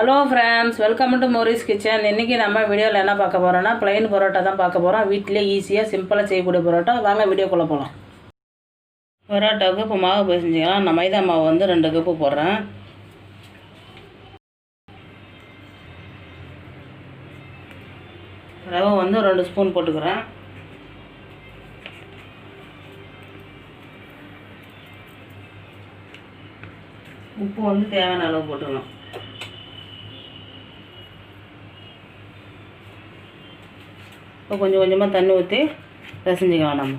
Hello friends, welcome to Morris kitchen. இன்றைக்கி நம்ம வீடியோவில் என்ன பார்க்க போகிறோன்னா ப்ளைன் பரோட்டா தான் பார்க்க போகிறோம். வீட்டிலே ஈஸியாக சிம்பிளாக செய்யக்கூடிய பரோட்டா. வாங்க வீடியோக்குள்ளே போகலாம். பரோட்டாவுக்கு இப்போ மாவு பிசைஞ்சிக்கலாம். நான் மைதா மாவு வந்து 2 கப்பு போடுறேன். ரவை வந்து 2 ஸ்பூன் போட்டுக்கிறேன். உப்பு வந்து தேவையான அளவு போட்டுக்கணும். இப்போ கொஞ்சம் கொஞ்சமாக தண்ணி ஊற்றி பிசைஞ்சிக்கலாம் நம்ம.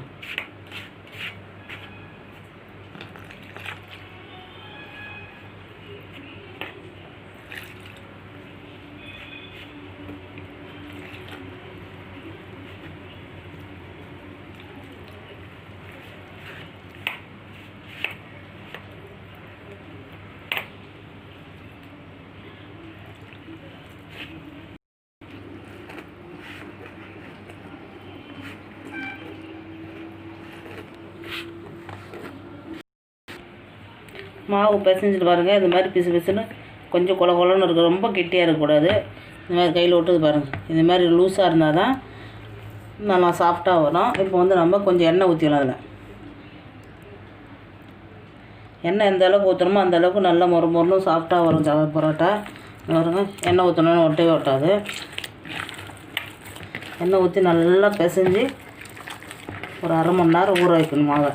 மாவு பிசைஞ்சிட்டு பாருங்கள். இது மாதிரி பிசு பிசுன்னு கொஞ்சம் கொல கொலன்னு இருக்குது. ரொம்ப கெட்டியாக இருக்கக்கூடாது. இந்த மாதிரி கையில் விட்டுது பாருங்கள். இந்த மாதிரி லூஸாக இருந்தால் தான் நல்லா சாஃப்டாக வரும். இப்போ வந்து நம்ம கொஞ்சம் எண்ணெய் ஊற்றிக்கலாம். அதில் எண்ணெய் எந்த அளவுக்கு ஊற்றணுமோ அந்த அளவுக்கு நல்லா மொறுன்னு சாஃப்டாக வரும் பரோட்டா. பாருங்க, எண்ணெய் ஊற்றணுன்னு ஒட்டவே ஒட்டாது. எண்ணெய் ஊற்றி நல்லா பிசைஞ்சு ஒரு அரை மணி நேரம் ஊற வைக்கணும் மாவை.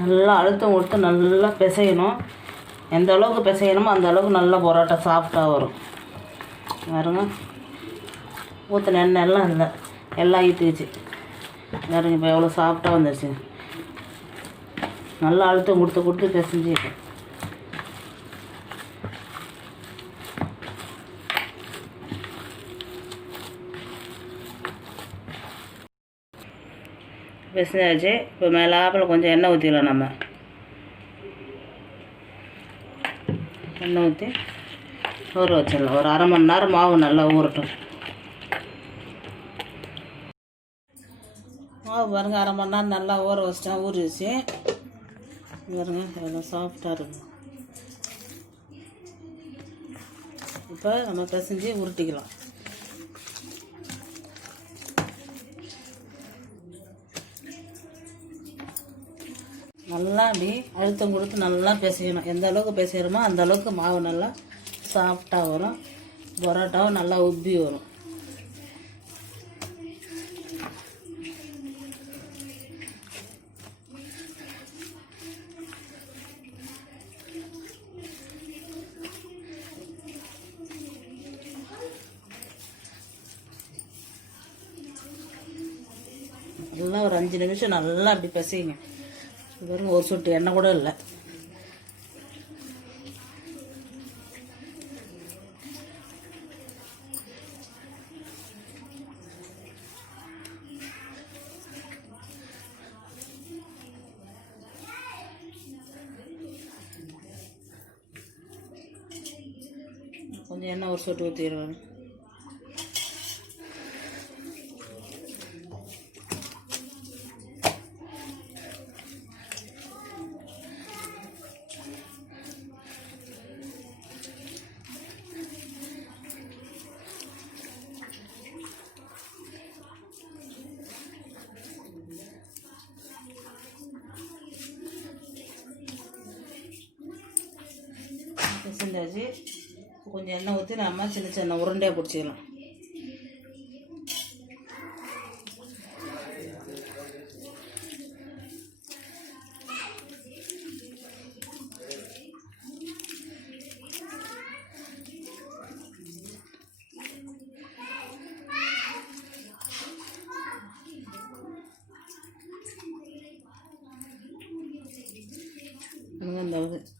நல்லா அழுத்தம் கொடுத்து நல்லா பிசையணும். எந்த அளவுக்கு பிசையணுமோ அந்த அளவுக்கு நல்லா பரோட்டா சாஃப்டாக வரும். பாருங்க, ஊற்றின எண்ணெய் எல்லாம் இல்லை, எல்லாம் ஈட்டுக்குச்சு. பாருங்க, இப்போ எவ்வளோ சாஃப்டாக வந்துடுச்சு. நல்லா அழுத்தம் கொடுத்து கொடுத்து பிசைஞ்சு பிசைஞ்சாச்சு. இப்போ மேலாப்பில் கொஞ்சம் எண்ணெய் ஊற்றிக்கலாம். நம்ம எண்ணெய் ஊற்றி ஊற வச்சிடலாம். ஒரு அரை மணி நேரம் மாவு நல்லா ஊறட்டும். மாவு பாருங்கள், அரை மணி நேரம் நல்லா ஊற வச்சிட்டேன். ஊறிச்சு பாருங்க, எவ்வளோ சாஃப்டாக இருக்கும். இப்போ நம்ம பிசைஞ்சு உருட்டிக்கலாம். நல்லா அப்படி அழுத்தம் கொடுத்து நல்லா பிசையணும். எந்த அளவுக்கு பிசைகிறோமோ அந்த அளவுக்கு மாவு நல்லா சாஃப்டாக வரும். பரோட்டாவும் நல்லா உப்பி வரும். நல்லா ஒரு 5 நிமிஷம் நல்லா அப்படி பிசையுங்க. பாருங்க, ஒரு சொட்டு எண்ணெய் கூட இல்லை. கொஞ்சம் எண்ணெய் ஒரு சொட்டு ஊற்றிடுவாங்க. பிசைஞ்சாச்சு. கொஞ்சம் எண்ணெய் ஊற்றி நம்ம சின்ன சின்ன உருண்டையாக பிடிச்சிக்கலாம்.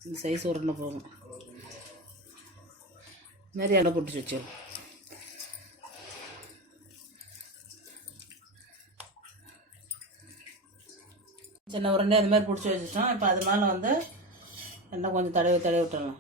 இந்த சைஸ் உருண்டை போகும். மாதிரி எடை போட்டு வச்சிடும். சின்ன உருண்டை அது மாதிரி பிடிச்சி வச்சுட்டோம். இப்போ அது மேலே வந்து எண்ணெய் கொஞ்சம் தடவி விட்டுடலாம்.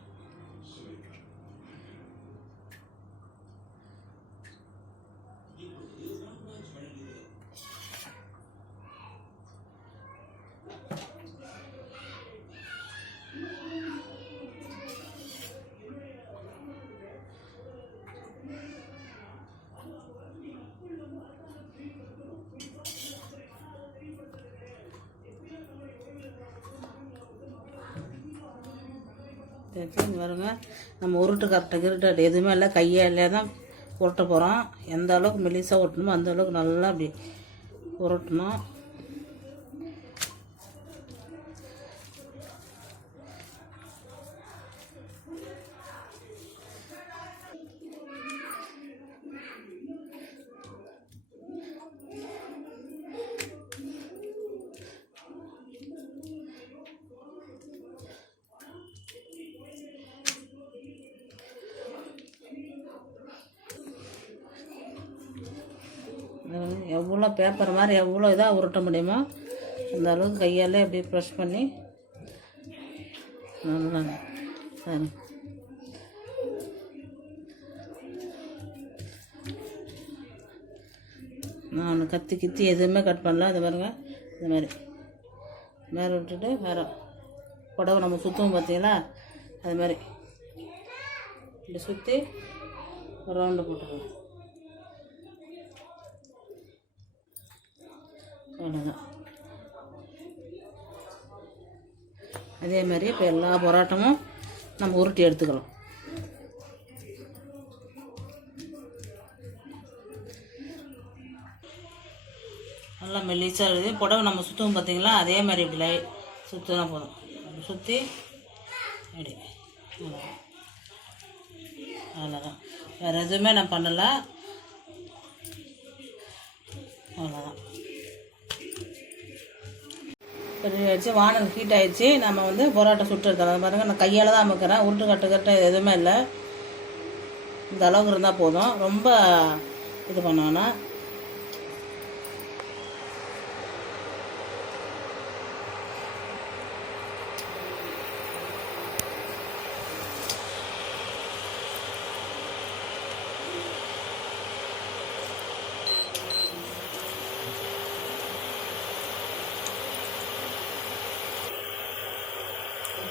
வச்சு பாருங்க, நம்ம உருட்டு கிருட்டு எதுவுமே இல்லை, கையாலே தான் உருட்ட போகிறோம். எந்த அளவுக்கு மெலிசாக உருட்டணுமோ அந்த அளவுக்கு நல்லா அப்படி உருட்டணும். எவ்வளோ பேப்பர் மாதிரி எவ்வளோ இதாக உருட்ட முடியுமோ அந்த அளவுக்கு கையால் அப்படியே ப்ரெஷ் பண்ணி நல்லா நான் கத்தி கித்தி எதுவுமே கட் பண்ணல. அது பாருங்க, இந்த மாதிரி மேலே விட்டுட்டு வேறு புடவை நம்ம சுற்றுவோம் பார்த்தீங்களா, அது மாதிரி இப்படி சுற்றி ரவுண்டு போட்டுருவோம். அவ்வளோதான். அதே மாதிரி இப்போ எல்லா பரோட்டாவும் நம்ம உருட்டி எடுத்துக்கலாம். நல்லா மெல்லிசாக இருக்குது. புடவை நம்ம சுற்றுவோம் பார்த்தீங்களா, அதே மாதிரி இப்படி சுற்றினா போதும். அப்படி சுற்றி அப்படி அவ்வளோதான். வேறு எதுவுமே நான் பண்ணலை. அவ்வளோதான். ஆயிடுச்சு, வானல் ஹீட் ஆகிடுச்சு. நம்ம வந்து பரோட்டா சுட்டு எடுத்துக்கலாம். பாருங்கள், நான் கையால் தான் அமுக்கிறேன். உருட்டு கட்டு எதுவுமே இல்லை. இந்த அளவுக்கு இருந்தால் போதும், ரொம்ப இது பண்ணோன்னா.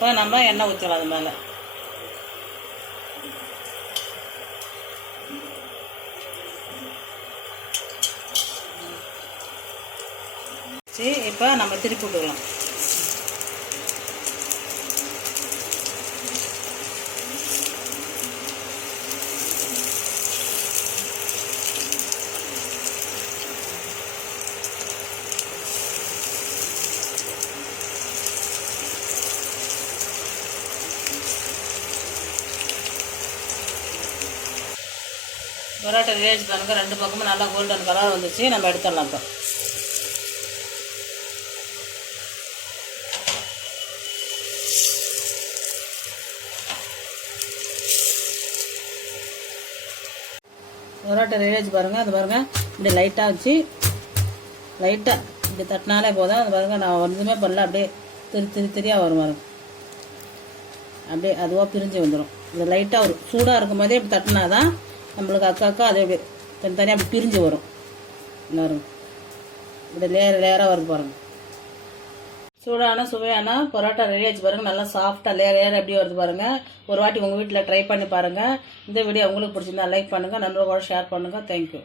இப்போ நம்ம எண்ணெய் ஊற்றலாம் அது மேலே. சரி, இப்போ நம்ம திருப்பி விட்டுக்கலாம். பரோட்டா ரெடி பாருங்க, ரெண்டு பக்கமும் நல்லா கோல்டன் கலர் வந்துச்சு. நம்ம எடுத்துடலாம். இப்போ பரோட்டா ரெடி பாருங்கள். அது பாருங்கள், இப்படி லைட்டாக வச்சு லைட்டாக இப்படி தட்டினாலே போதும். அது பாருங்கள், நான் ஒன்றுமே பண்ணல, அப்படியே திரியாக வரும் பாருங்க. அப்படியே அதுவாக பிரிஞ்சு வந்துடும். இது லைட்டாக ஒரு சூடாக இருக்கும் போதே இப்படி தட்டினா தான் நம்மளுக்கு அக்கா அது அப்படியே தனியாக அப்படி பிரிஞ்சு வரும். வரும் இப்படி லேயராக வருது பாருங்கள். சூடான சுவையான பரோட்டா ரெடி ஆச்சு பாருங்கள். நல்லா சாஃப்டாக லேயர் எப்படி வருது பாருங்கள். ஒரு வாட்டி உங்கள் வீட்டில் ட்ரை பண்ணி பாருங்கள். இந்த வீடியோ உங்களுக்கு பிடிச்சிருந்தா லைக் பண்ணுங்கள், நண்பர்களோட ஷேர் பண்ணுங்கள். தேங்க்யூ.